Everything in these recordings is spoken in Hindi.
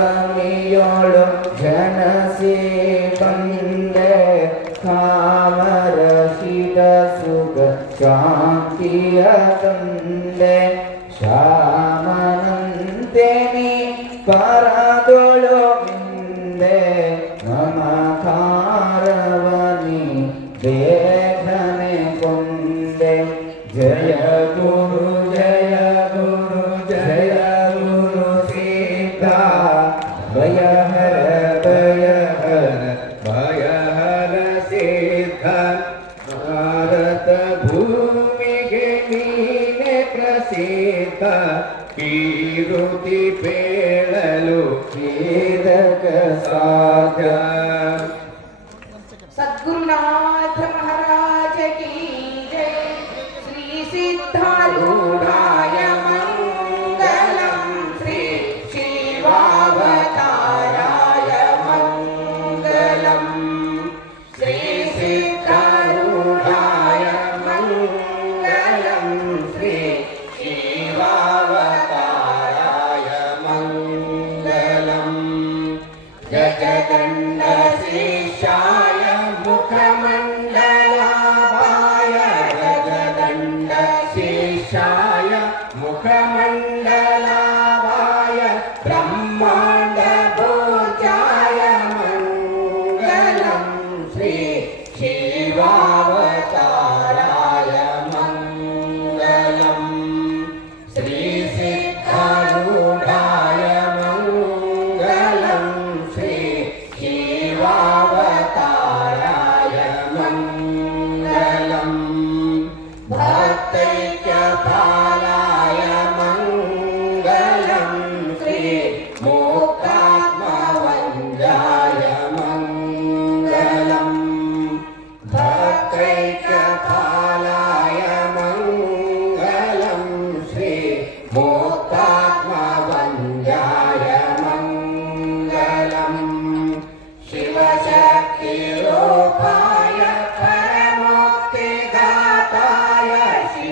രാമനവമിയോളും ജനസേവന്റെ കാമരഹിത സുഖ ശാന്തിയ തന്റെ ശാ ಬಿರುತಿ ಪೇಳಲು ವೇದಕ ಸಾಧ್ಯ ಸದ್ಗುರುನಾಥ ಮಹಾರಾಜ ಕೀ ಜಯ ಶ್ರೀ ಸಿದ್ಧಾರು मङ्गलाय ब्रह्मा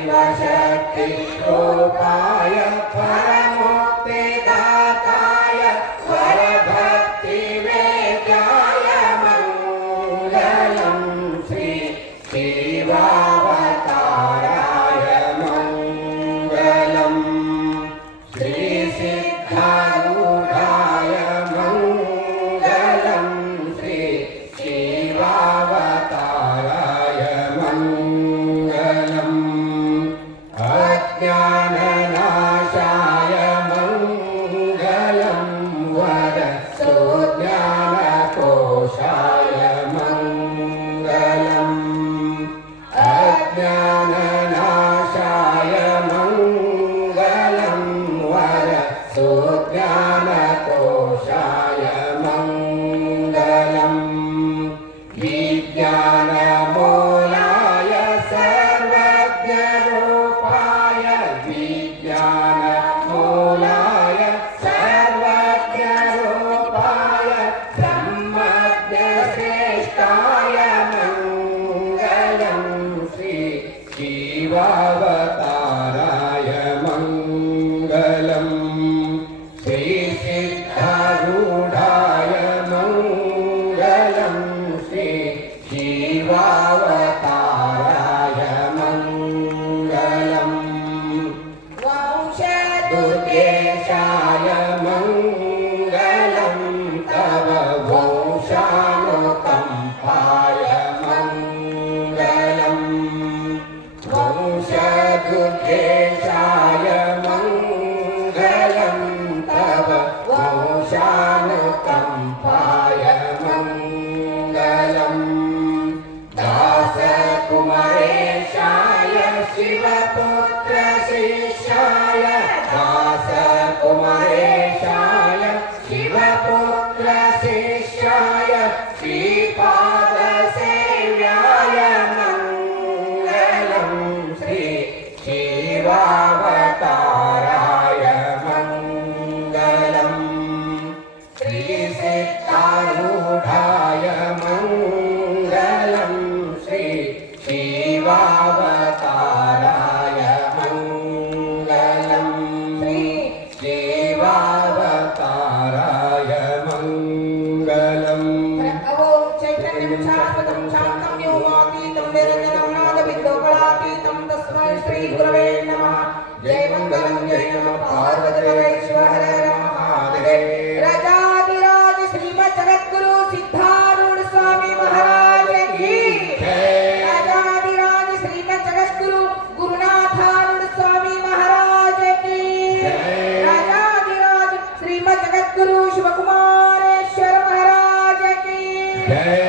शक्ति परमुक्तिदाताय स्वरभक्तिवेद्याय मङ्गलं श्री शिवावताराय मङ्गलम् श्रीसिद्धा शिवावताराय मङ्गलम् श्रीसिद्धारूढाय मङ्गलम् श्री शिवा शिवपुत्रशिष्याय वासकुमरेशाय शिवपुत्रशिष्याय श्री न्यरण्यमनादविन्दोकलातीतं तस्मै श्रीगुरवे नमः जय मङ्गलं जय नमः पार्वतीश्वर नमः रजाधिराज श्रीमत् जगद्गुरु सिद्धारूढ स्वामी महाराज की रजाधिराज श्रीमत् जगद्गुरु गुरुनाथारूढ स्वामी महाराज की रजाधिराज श्रीमत् जगद्गुरु शिवकुमारेश्वर महाराज की जय